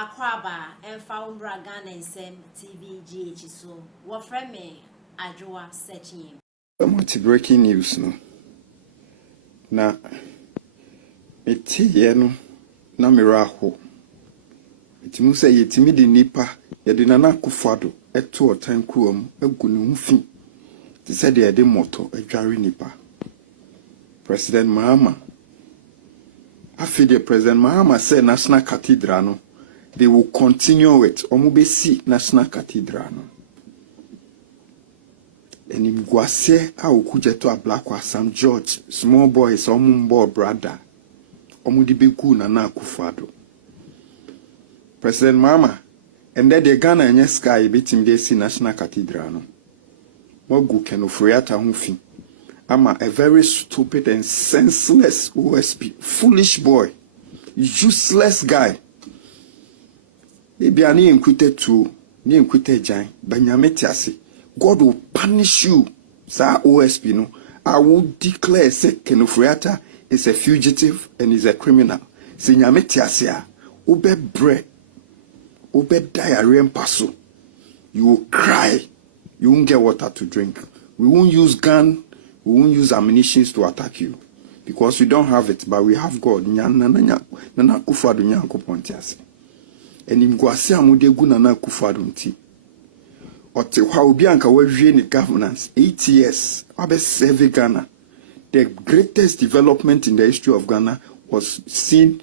Akwaba and found Bragan and Sem TVGH so what friend me Ajua searching. Breaking news no. Na eti no na miraho. Eti mu say yetimi de nipa ye de nana akufado eto otan kuom egu ne hufi. Ti said de de moto adware nipa. President Mahama afide President Mahama say National Cathedral no they will continue it. Omubesi National Cathedral no. Enim gwase a okuje to ablakwa Sam George small boys omumbo brother omudi beku na akufado. President Mahama and then the Ghana and sky betim de si National Cathedral no. Mogu kenofriata hufi. Ama a very stupid and senseless OSP, foolish boy, useless guy. Maybe I need to jan, banyametiasi. God will punish you, sir OSP no. I will declare say Kenofriata is a fugitive and is a criminal. Sinyametiasia, ube bread, ube diarrhea and paso. You will cry. You won't get water to drink. We won't use gun. We won't use ammunition to attack you because we don't have it, but we have God. Nana kufadu nyanko pontiasi. And in Guasia Mudegu Nana kufadu nti. Ote wa ubianka wewe ni governance 8 years. Abe serve Ghana. The greatest development in the history of Ghana was seen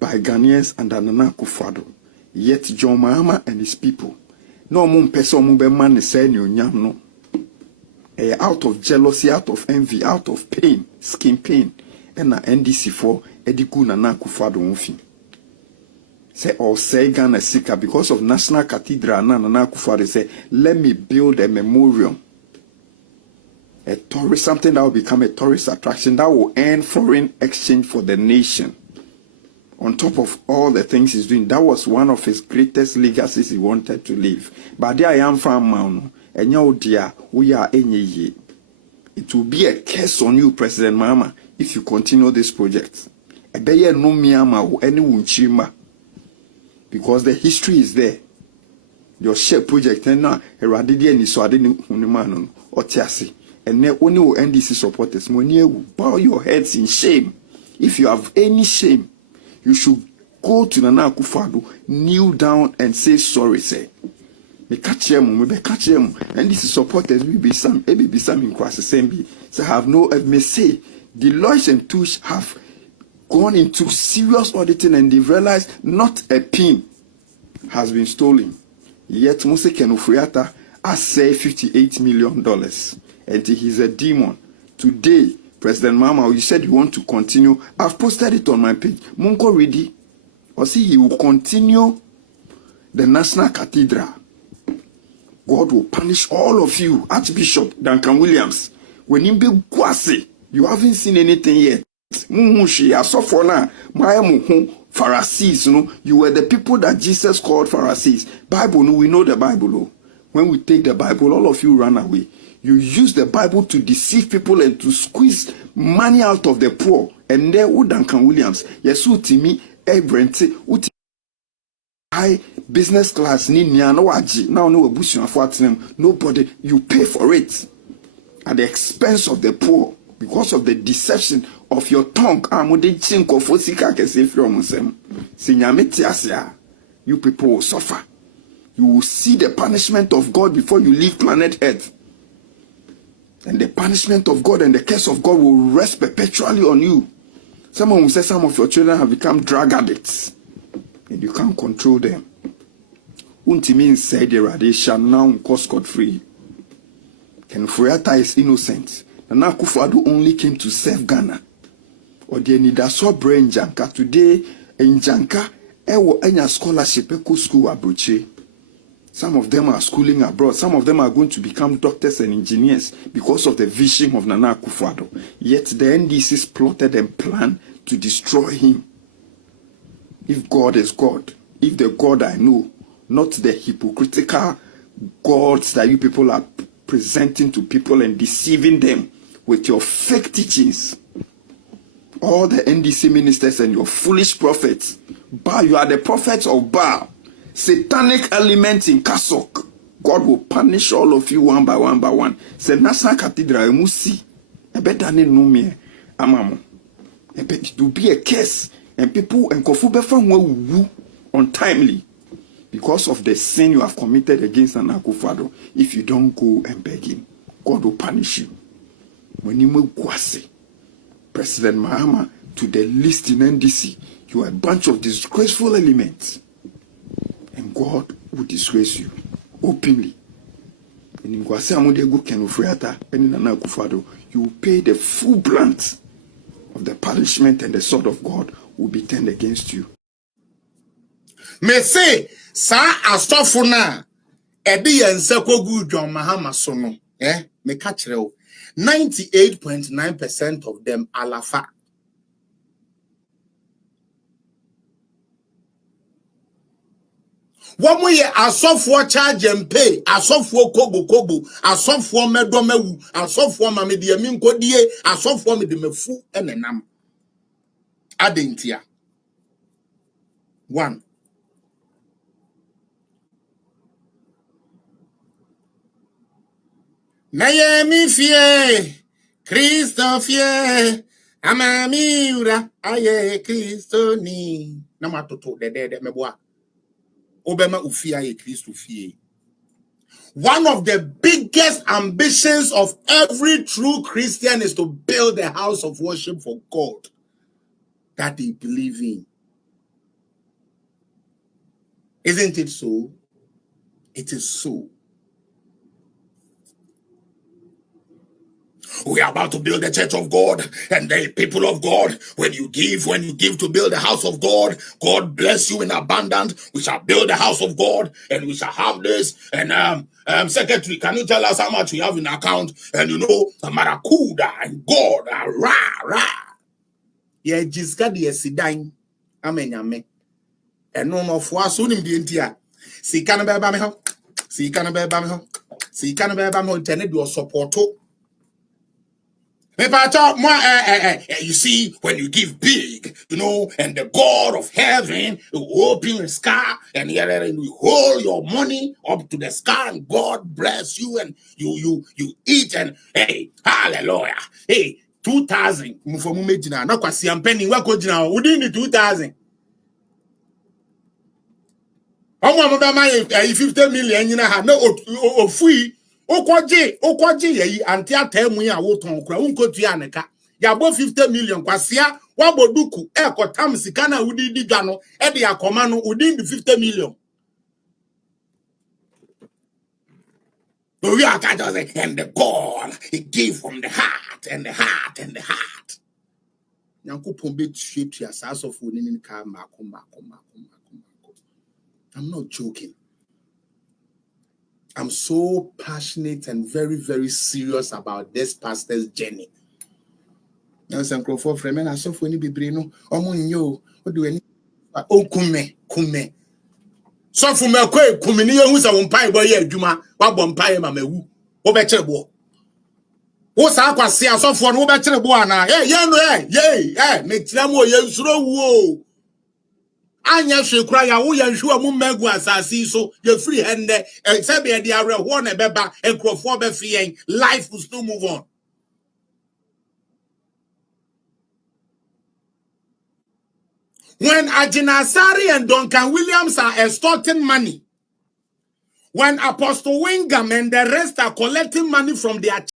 by Ghanaians under Nana Akufo-Addo. Yet John Mahama and his people. No mun person mun be man say ni onyam no. Out of jealousy, out of envy, out of pain, skin pain, and na NDC for Ediku Nana Akufo-Addo unfi. Say or say Ghana Sika because of National Cathedral Nana Akufo-Addo say let me build a memorial, a tourist something that will become a tourist attraction that will earn foreign exchange for the nation. On top of all the things he's doing, that was one of his greatest legacies he wanted to leave. But there I am from Mount. And now, dear, we are any. It will be a curse on you, President Mahama, if you continue this project. A beye no miyama or any unchima. Because the history is there. Your share project and now eradidi and so I didn't unimano or tiasi. And now only will NDC supporters. Money will bow your heads in shame. If you have any shame, you should go to Nana Akufo-Addo, kneel down and say sorry, say. Me catch him, and this is supporters. We be some in Kwasi Sembi. So have no, me say, the Deloitte and Touche have gone into serious auditing and they realized not a pin has been stolen. Yet Mose Kenofriata has saved $58 million. And he's a demon. Today, President Mahama, you said you want to continue. I've posted it on my page. Munko ready. Or see, he will continue the National Cathedral. God will punish all of you. Archbishop Duncan Williams. When you be guase, you haven't seen anything yet. Pharisees, you were the people that Jesus called Pharisees. Bible, we know the Bible. When we take the Bible, all of you run away. You use the Bible to deceive people and to squeeze money out of the poor. And there, Duncan Williams, yes, Utimi, Brent, high business class, now no nobody, you pay for it at the expense of the poor because of the deception of your tongue. You people will suffer. You will see the punishment of God before you leave planet Earth. And the punishment of God and the curse of God will rest perpetually on you. Someone will say some of your children have become drug addicts. And you can't control them. Untimin said they shall now go scot-free. Kenofriata is innocent. Nana Akufo-Addo only came to serve Ghana. Or they need a so brain Janka. Today, in Janka, ewo enya scholarship eco school abroche. Some of them are schooling abroad. Some of them are going to become doctors and engineers because of the vision of Nana Akufo-Addo. Yet the NDCs plotted and planned to destroy him. If God is God, if the God I know, not the hypocritical gods that you people are presenting to people and deceiving them with your fake teachings, all the NDC ministers and your foolish prophets, Baal, you are the prophets of Baal. satanic elements in Kasok. God will punish all of you one by one by one. Say National Cathedral, Musi, a better than no me, Amamo. It will be a curse, and people and Kofubefa will untimely because of the sin you have committed against an Akufado. If you don't go and beg him, God will punish you. When you move Kwasi, President Mahama, to the list in NDC, you are a bunch of disgraceful elements, and God will disgrace you openly. And in Kwasi Amudegu Kenufriata, and in Nana Akufado, you will pay the full brunt of the punishment, and the sword of God will be turned against you. Me say, sa astofo na edi yense kogu John Mahama so no, me ka kire o 98.9% of them alafa. Womo ye asofo charge and pay, asofo kobo, asofo medo mewu, asofo ma me de mi nkodie, asofo me de mefu enenam. Adentia. 1. Nayemi fie, Christo fie, amami ura, aye Christo ni. Namatoto de meboa. Obema ufia ye Christo fie. One of the biggest ambitions of every true Christian is to build a house of worship for God that they believe in. Isn't it so? It is so. We are about to build the church of God and the people of God. When you give to build the house of God, God bless you in abundance. We shall build the house of God and we shall have this. And secretary, can you tell us how much we have in account? And you know, the Maracuda and God are rah. Yeah, jiska de sidang. Amen. And no for us soon in the India. See, can I be ho? See, can I be ho? See, can I be ho? Intended your support. You see, when you give big, you know, and the God of heaven will open the sky and you hold your money up to the sky and God bless you and you eat and hey, hallelujah. Hey, 2,000. Not kwasi ampeni wako jina within the 2,000. Omo mama 50 million nyina no ofui okwaje yi anti atemu ya woton kra unkotu ya neka ya bo 50 million kwasia waboduku ekotam sika na udidi dwa no e de akoma no within the 50 million. But we are kind of like, and the God he gave from the heart and the heart and the heart. Nyankopon be treat ya saso for ni ka mako. I'm not joking. I'm so passionate and very, very serious about this pastor's journey. Now, some crowd for friend, I saw for any be no. Omo what do any? Oh, kume. So for me, kumini who's a umpire boy, Juma, what umpire, mamewu, Obetrebo. What's our quasi? I saw for Obetrebo, yeah, make Tramo, you slow. Anya shekra ya wo yanhwe mu megu asasi so you free hende except be the are ho na beba enkrofo be fien life will still move on. When Ajinasari and Duncan Williams are extorting money, when Apostle Wingham and the rest are collecting money from their